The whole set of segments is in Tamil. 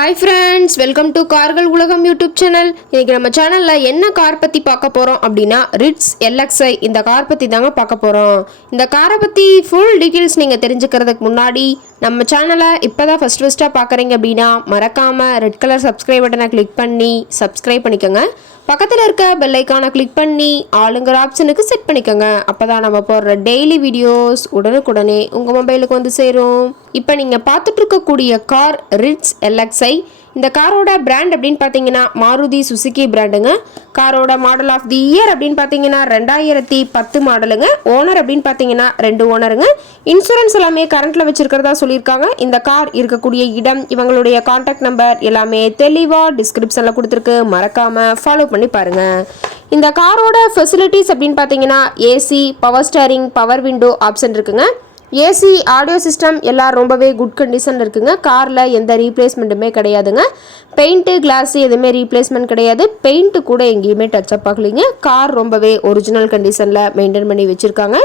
ஹாய் ஃப்ரெண்ட்ஸ், வெல்கம் டு கார்கள் உலகம் யூடியூப் சேனல். இன்றைக்கி நம்ம சேனலில் என்ன கார் பற்றி பார்க்க போகிறோம் அப்படின்னா ரிட்ஸ் LXi இந்த கார் பற்றி தாங்க பார்க்க போகிறோம். இந்த காரை பற்றி ஃபுல் டீட்டெயில்ஸ் நீங்கள் தெரிஞ்சுக்கிறதுக்கு முன்னாடி நம்ம சேனலை இப்போ தான் ஃபஸ்ட்டாக பார்க்குறீங்க அப்படின்னா மறக்காமல் ரெட் கலர் சப்ஸ்கிரைப் பட்டனை கிளிக் பண்ணி சப்ஸ்கிரைப் பண்ணிக்கோங்க. பக்கத்தில் இருக்க பெல் ஐக்கானை கிளிக் பண்ணி ஆளுங்கிற ஆப்ஷனுக்கு செட் பண்ணிக்கோங்க. அப்போ தான் நம்ம போடுற டெய்லி வீடியோஸ் உடனுக்குடனே உங்கள் மொபைலுக்கு வந்து சேரும். இப்போ நீங்கள் பார்த்துட்டு இருக்கக்கூடிய கார் ரிட்ஸ் LXi. இந்த காரோட பிராண்ட் அப்படின்னு பார்த்தீங்கன்னா மாருதி சுசுகி பிராண்டுங்க. காரோட மாடல் ஆஃப் தி இயர் அப்படின்னு பார்த்தீங்கன்னா 2010 மாடலுங்க. ஓனர் அப்படின்னு பார்த்தீங்கன்னா 2 ஓனருங்க. இன்சூரன்ஸ் எல்லாமே கரண்ட்டில் வச்சுருக்கிறதா சொல்லியிருக்காங்க. இந்த கார் இருக்கக்கூடிய இடம், இவங்களுடைய கான்டாக்ட் நம்பர் எல்லாமே தெளிவாக டிஸ்கிரிப்ஷனில் கொடுத்துருக்கு. மறக்காமல் ஃபாலோ பண்ணி பாருங்கள். இந்த காரோட ஃபெசிலிட்டிஸ் அப்படின்னு பார்த்தீங்கன்னா AC, power steering, power window option இருக்குங்க. ஏசி, ஆடியோ சிஸ்டம் எல்லாம் ரொம்பவே குட் கண்டிஷனில் இருக்குங்க. காரில் எந்த ரீப்ளேஸ்மெண்ட்டுமே கிடையாதுங்க. பெயிண்ட்டு, கிளாஸு எதுவுமே ரீப்ளேஸ்மெண்ட் கிடையாது. பெயிண்ட்டு கூட எங்கேயுமே டச்சப் ஆகலைங்க. கார் ரொம்பவே ஒரிஜினல் கண்டிஷனில் மெயின்டைன் பண்ணி வச்சுருக்காங்க.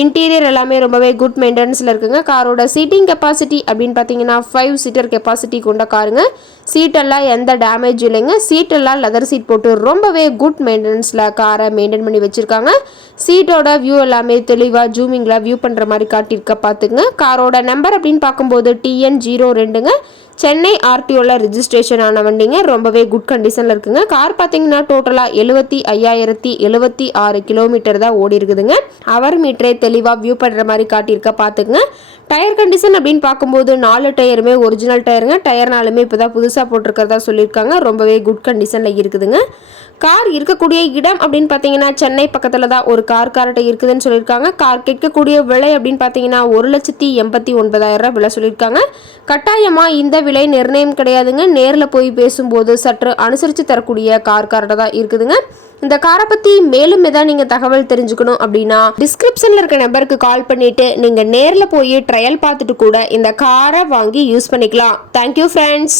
இன்டீரியர் எல்லாமே ரொம்பவே குட் மெயின்டெனன்ஸில் இருக்குங்க. காரோட சீட்டிங் கெப்பாசிட்டி அப்படின்னு பார்த்தீங்கன்னா 5 சீட்டர் கெப்பாசிட்டி கொண்ட காருங்க. சீட்டெல்லாம் எந்த டேமேஜ் இல்லைங்க. சீட்டெல்லாம் லெதர் சீட் போட்டு ரொம்பவே குட் மெயின்டெனன்ஸில் காரை மெயின்டைன் பண்ணி வச்சுருக்காங்க. சீட்டோட வியூ எல்லாமே தெளிவாக ஜூமிங்கில் வியூ பண்ணுற மாதிரி காட்டியிருக்க பார்த்துங்க. காரோட நம்பர் அப்படின்னு பார்க்கும்போது TN02ங்க. சென்னை RTOவில் ரிஜிஸ்ட்ரேஷன் ஆன வண்டிங்க. ரொம்பவே குட் கண்டிஷனில் இருக்குங்க. கார் பார்த்தீங்கன்னா டோட்டலாக 75,076 கிலோமீட்டர் தான் ஓடி இருக்குதுங்க. அவர் மீட்டரே தெளிவாக வியூ பண்ணுற மாதிரி காட்டியிருக்க பார்த்துங்க. டயர் கண்டிஷன் அப்படின்னு பார்க்கும்போது 4 டயருமே ஒரிஜினல் டயருங்க. டயர்னாலுமே இப்போ தான் புதுசாக போட்டிருக்கிறதா சொல்லியிருக்காங்க. ரொம்பவே குட் கண்டிஷனில் இருக்குதுங்க. கார் இருக்கக்கூடிய இடம் அப்படின்னு பார்த்தீங்கன்னா சென்னை பக்கத்தில் தான் ஒரு கார்கிட்ட இருக்குதுன்னு சொல்லியிருக்காங்க. கார் கேட்கக்கூடிய விலை அப்படின்னு பார்த்தீங்கன்னா 1,89,000 விலை சொல்லியிருக்காங்க. கட்டாயமாக இந்த விலை நிர்ணயம் கிடையாதுங்க. நேரில் போய் பேசும்போது சற்று அனுசரித்து தரக்கூடிய கார்கிட்ட தான் இருக்குதுங்க. இந்த காரை பற்றி மேலும் ஏதாவது நீங்கள் தகவல் தெரிஞ்சுக்கணும் அப்படின்னா டிஸ்கிரிப்ஷனில் இருக்க நம்பருக்கு கால் பண்ணிவிட்டு நீங்கள் நேரில் போய் ட்ரையல் பார்த்துட்டு கூட இந்த காரை வாங்கி யூஸ் பண்ணிக்கலாம். Thank you friends.